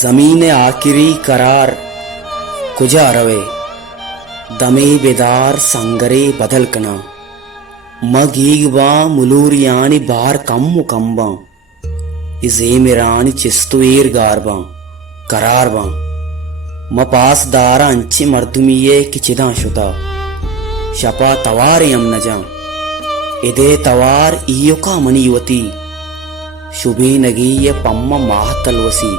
ज़मीन आखिरी करार कुजा रवे दमे बेदार संगरे बदल कना मगीगबा मुलूरियानी बार कम्मु कंबा इज़ेमिरानी चिस्तुएर गारबा करारबा म पास दारा अंची मर्दुमिये की चिदा शुता शपा तवार यम नजा इदे तवार इयोका मनी युवती शुभी नगी ये पम्मा माहतलवसी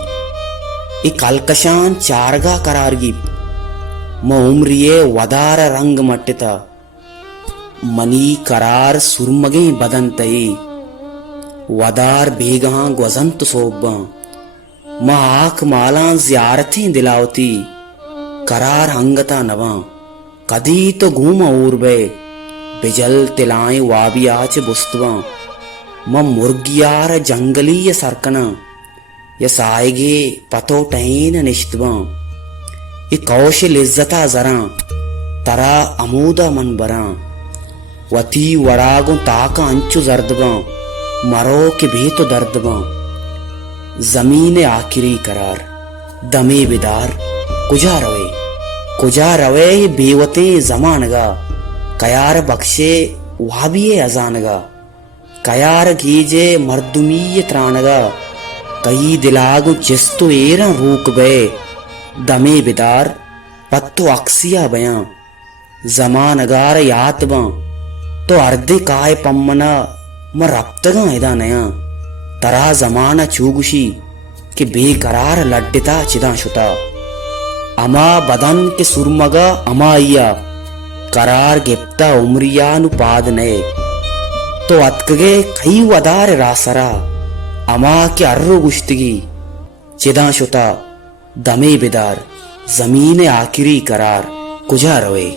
ई कलकशान चारगा करारगी म उम्रिये वदार रंग मट्टिता मनी करार सुरमगे बदनतई वदार बेगहां ग्वजंत सोब्बा म आख माला ज़ियारतें दिलावती करार हंगता नवा कदी तो घूमा ऊरबे बिजल तिलाएं वाबियाच बुस्तवा म मुर्गियार जंगली ये सरकना ये सायगे पतो टैन निश्तवा ये कौशल इज्जता जरा तरा अमूदा मन बरा वती वड़ागु ताका अंचु जर्दबा मरो के भी तो दर्दबा ज़मीन आखिरी करार दमे बिदार कुजा रवे ये बेवते जमानगा कयार बख्शे वाबिये अजानगा कयार गीजे मर्दुमीय त्राणगा कई दिलागु जिस्तु एरा रूक बे दमे बिदार पत्तो अक्सिया बयां जमानगार यातबा तो अर्धे काय पम्मना म रप्तगा इदा नया तरा जमाना चूगुशी के बेकरार लड्डिता चिदा शुता अमा बदन के सुरमगा अमाइया करार गिप्ता उम्रियानु पाद नए तो अतकगे कई वदार रासरा अमा के अर्रु गुश्तगी चिदा शुता दमे बिदार ज़मीन आखिरी करार कुजा रवे।